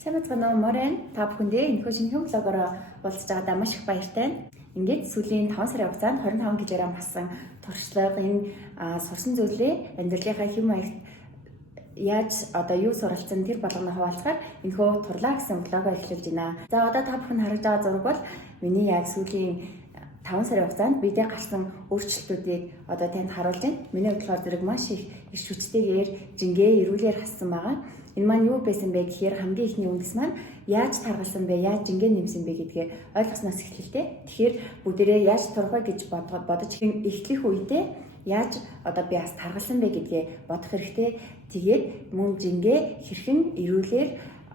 Сайн бацгаана уу Морен та бүхэндээ энэхүү шинэхэн блогороо уулзж байгаадаа маш их баяртай. Ингээд сүүлийн 5 сарын хугацаанд 25 кг болсон туршлага энэ сурсан зүйлээ амьдралынхаа хэм маягт яаж юу суралцсан тэр болгоно хуваалцахаар энэхүү турлаа гэсэн блогоо эхлүүлж байна. За одоо та бүхэн харж байгаа зураг бол миний яг сүүлийн 5 сарын хугацаанд бидээ гарсан өөрчлөлтүүдийг одоо танд харуулж байна. Миний бодлоор зэрэг маш их эрч хүчтэйгээр жингээ эрүүлэр хассан байгаа. Энэ маань юу байсан бэ гэхээр хамгийн ихний үндэс маань яаж таргалсан бэ, яаж жингээ нэмсэн бэ гэдгээ ойлгосноос эхэллээ. Тэгэхээр бүгдээрээ яаж турах вэ гэж бодож эхлэх үедээ яаж одоо би бас таргалсан бэ гэдгээ бодох хэрэгтэй. Тэгээд мөн жингээ хэрхэн эрүүлэр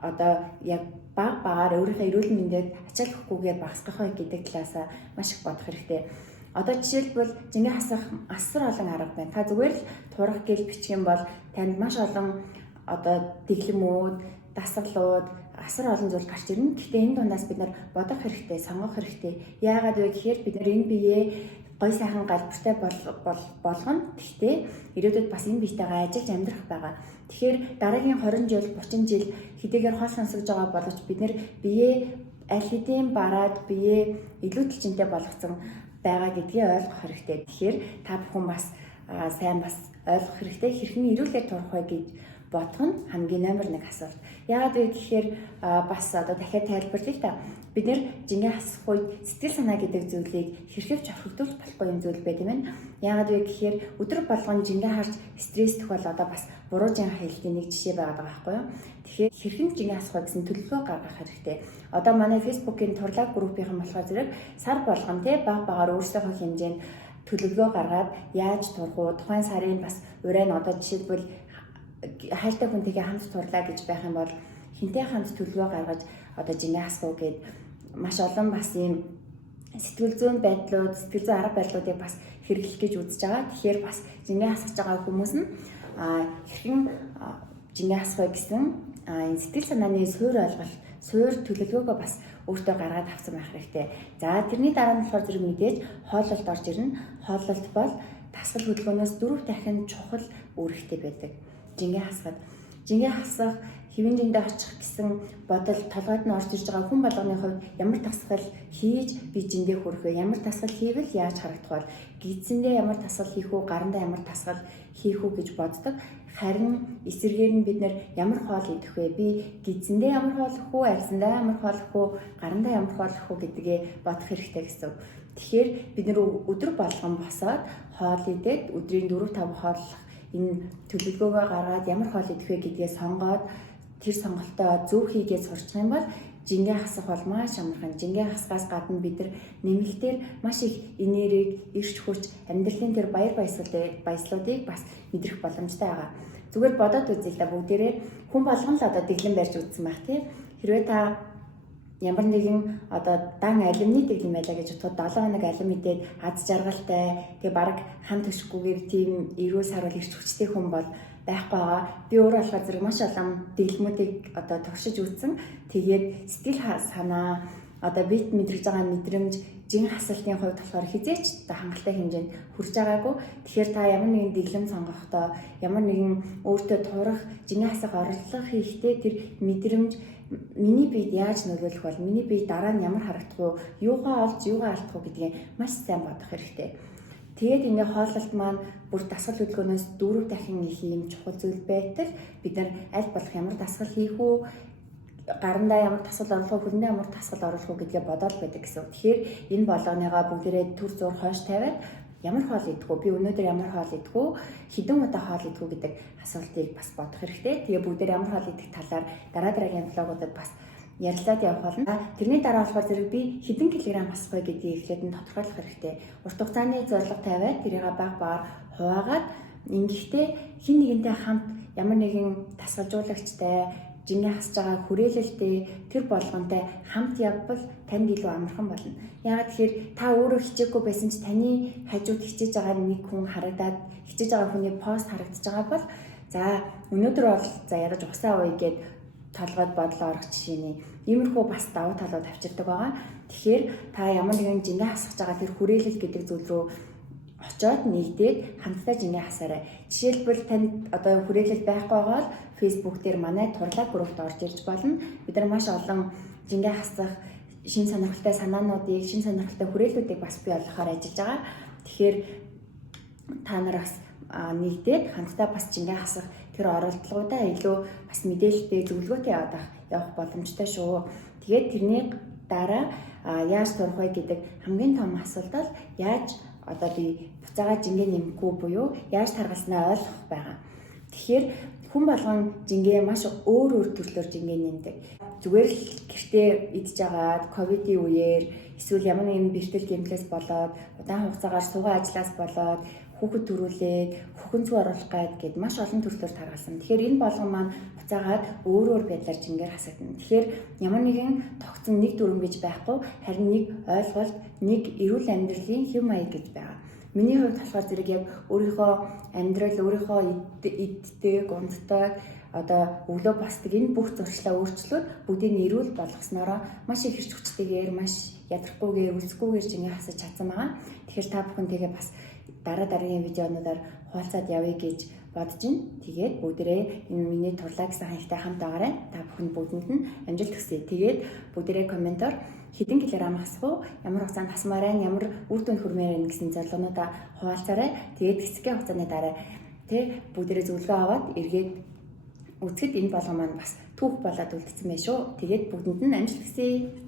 одоо яг багаар өөрийнхөө эрүүл мэндэд ачааллахгүйгээр багасгах вэ гэдэг талаас маш их бодох хэрэгтэй. Одоо жишээлбэл жингээ хасах асар олон арга байна. Та зүгээр л турах гэж бичих юм бол танд маш олон одоо дэглэмүүд, дасгалууд, асар олон зүйл гарч ирнэ. Гэхдээ энэ дундаас бид нар бодох хэрэгтэй, сонгох хэрэгтэй. Яагаад вэ гэхээр бид нар энэ биеэ гой сайхан галбартай болгоно. Гэхдээ ирээдүйд бас энэ биетэйгээ ажиллаж амьдрах байгаа. Тэгэхээр дараагийн 20 жил, 30 жил хэдийгээр хоол сонсогж байгаа боловч бид нар биеэ аль хэдийн бараад биеэ илүү түлчинтэй болгоцсон байгаа гэдгийг ойлгох хэрэгтэй. Тэгэхээр та бүхэн бас сайн бас ойлгох хэрэгтэй. Хэрхэн эрүүлээд турах вэ гэж бодох нь хамгийн номер 1 асуулт. Яагаад вэ гэхээр бас одоо дахиад тайлбарлая л та. Бид нэр жингээ хасах үед сэтгэл санаа гэдэг зүйлийг хэрхэвч орхигдуулж болохгүй юм зүйл байт юм байна. Яагаад вэ гэхээр өдөр болгон жингээ харж стресстэх бол одоо бас буруу жингээ хэлтийн нэг жишээ байгаа байхгүй юу? Тэгэхээр хэрхэн жингээ хасах вэ гэсэн төлөвлөгөө гаргах хэрэгтэй. Одоо манай Facebook-ийн турлаг группийн болохоор зэрэг сар болгон багаар өөрсдийнхөө хэмжээнд төлөвлөгөө гаргаад яаж турах уу? Тухайн сарын бас урайн одоо жишээлбэл хайртай хүнтэйгээ хамт турлаа гэж байх юм бол хинтэй хамт төлөвлөгөө гаргаж одоо жингээ хасах уу гэд маш олон бас ийм сэтгэл зүйн байдлууд, сэтгэл зүйн арга барилуудыг бас хэрэглэх гэж үзэж байгаа. Тэгэхээр бас жингээ хасаж байгаа хүмүүс нь хэрхэн жингээ хасах вэ гэсэн энэ сэтгэл санааны суур төлөвлөгөөгөө бас өөртөө гаргаад авсан байх хэрэгтэй. За тэрний дараа нь болохоор зэрэг мэдээж хооллолт орж ирнэ. Хооллолт бол дасгал хөдөлгөөнөөс 4 дахин чухал үүрэгтэй байдаг. Жингээ хасах, хэвэн жиндээ очих гэсэн бодол толгойд нь орж ирж байгаа хүн болгоны хувьд ямар дасгал хийж би жиндээ хүрэх вэ? Ямар дасгал хийвэл яаж харагдах вэ? Гидсэндээ ямар дасгал хийх үү? Гарандаа ямар дасгал хийх үү гэж боддог. Харин эсэргээр нь бид нэр ямар хоол идэх вэ? Би гидсэндээ ямар хоол идэх үү? Арьсандаа ямар хоол идэх үү? Гарандаа ямар хоол идэх үү гэдгээ бодох хэрэгтэй гэсэн. Тэгэхээр бид нэр өдөр болгон босоод хоол идээд өдрийн 4-5 хооллох энэ төлөвлөгөөгөө гаргаад ямар хоол идэх вэ гэдгээ сонгоод тэр сонголтоо зөв хийгээд сурчих юм бол жингээ хасах бол маш амархан. Жингээ хасгаас гадна бид нар нэмэлтээр маш их энерги, эрч хүч, амьдралын тэр баяр баясгалуудыг бас мэдрэх боломжтой байгаа. Зүгээр бодоод үзье л да бүгдээрээ хүн болгон л одоо дэглэм барьж үзсэн байх тийм. Хэрвээ та ямар нэгэн одоо дан алимны дэглэм байлаа гэж бодоход 7 хоног алим идээд аз жаргалтай тэгээ баг хам төшгүйгээр тийм эрүүл сарвал эрч хүчтэй хүн бол байхгүй байгаа. Би өөрөө болохоор зэрэг маш олон дэглэмүүдийг одоо туршиж үзсэн. Тэгээд сэтгэл санаа одоо бит мэдрэж байгаа мэдрэмж жин хасалтын хувьд болохоор хизээч хангалттай хэмжээнд хүрч байгаагүй. Тэгэхээр та ямар нэгэн дэглэм сонгохдоо ямар нэгэн өөртөө турах, жингээ хасах орлого хийхдээ тэр мэдрэмж миний биед яаж нөлөөлөх бол миний бие дараа нь ямар харагдах вэ? Юугаа олж юугаа алдах вэ гэдгийг маш сайн бодох хэрэгтэй. Тэгээд ингээ хооллолт маань бүр дасгал хөдөлгөөнөөс 4 дахин их юм чухал зүйл байтал бид нар аль болох ямар дасгал хийх үү, гарандаа ямар дасгал оруулах уу, хөрөндөө ямар дасгал оруулах уу гэдгээ бодоод байдаг гэсэн. Тэгэхээр энэ болгоныгаа бүгдээрээ төр зур хойш тавиад ямар хоол идэх үү, би өнөөдөр ямар хоол идэх үү, хэдэн удаа хоол идэх үү гэдэг асуултыг бас бодох хэрэгтэй. Тэгээ бүгдээр ямар хоол идэх талаар дараагийн влогуудад бас ярилцаад явах болно. Тэрний дараа болохоор зэрэг би хэдэн килограмм хасах вэ гэдгийг эхлээд нь тодорхойлох хэрэгтэй. Урт хугацааны зорилго тавиад тэрийг багаар хуваагаад ингэхдээ хин нэгэнтэй хамт ямар нэгэн дасгалжуулагчтай жингээ хасж байгаа хүрээлэлтэй тэр болгонтэй хамт явбал танд илүү амархан болно. Яагаад тэгэхээр та өөрөө хичээхгүй байсан ч таны хажууд хичээж байгаа нэг хүн харагдаад хичээж байгаа хүний пост харагдаж байгаа бол за өнөөдөр бол за яраж угсаа ууя гэд толгойд бодлоо орох жишээний иймэрхүү бас давуу талууд авчирдаг байгаа. Тэгэхээр та ямар нэгэн жингээ хасгаж байгаа тэр хүрээлэл гэдэг зүйл рүү очоод нэгдээд хамтдаа жингээ хасаарай. Жишээлбэл танд одоо хүрээлэл байхгүй байгаа бол Facebook дээр манай турлаг группт орж ирж болно. Бид нар маш олон жингээ хасах шин сонирхолтой санаануудыг, шин сонирхолтой хүрээллүүдийг бас бий болгохоор ажиллаж байгаа. Тэгэхээр та нар бас нэгдээд хамтдаа бас жингээ хасах тэр оролдлогуудаа илүү бас мэдээлэлтэй зөвлөгөөтэй явах боломжтой шүү. Тэгээд тэрний дараа яаж сурах вэ гэдэг хамгийн том асуулт бол яаж одоо би буцаага жингээ нэмэхгүй буюу яаж таргалснаа ойлгох байгаа. Тэгэхээр хүн болгон жингээ маш өөр төрлөөр жингээ нэмдэг. Зүгээр л гэртээ идж агаад ковидын үеэр эсвэл ямар нэгэн бэртэл гэмтлээс болоод удаан хугацаагаар суугаа ажиллаас болоод хүүхэд төрүүлээд хөхөн цүү оруулах гээд маш олон төрлөөр таргалсан. Тэгэхээр энэ болгон маань буцаагаад өөр байдлаар жингээр хасагдана. Тэгэхээр ямар нэгэн тогтсон нэг дүрм гэж байхгүй, харин нэг ойлголт, нэг эрүүл амьдралын хэв маяг гэж байгаа. Миний хувьд болохоор зэрэг яг өөрийнхөө амьдрал, өөрийнхөө иддэг, унддаг, одоо өглөө босдог энэ бүх зуршлаа өөрчлөөд бүгдийг эрүүл болгоснороо маш их эрч хүчтэйгээр, маш ядрахгүйгээр, үсгүйгээр жингээ хасаж чадсан байгаа. Тэгэхээр та бүхэнтэйгээ бас дараагийн видеонуудаар хуваалцаад явъя гэж бодож байна. Тэгээд бүгдээрээ энэ миний турлаа гэсэн хаягтай хамт байгаарай. Та бүхэнд бүгдэнд нь амжилт хүсье. Тэгээд бүгдээрээ комментоор хэдэн килограмм хасах уу, ямар хугацаанд хасмаар байна, ямар үр дүнд хүрмээр байна гэсэн зорилгоонуудаа хуваалцаарай. Тэгээд хэсгийн хугацааны дараа бүгдээрээ зөвлөгөө аваад эргээд үзэхэд энэ болгоо маань бас түүх болоод үлдсэн байх шүү. Тэгээд бүгдэнд нь амжилт хүсье.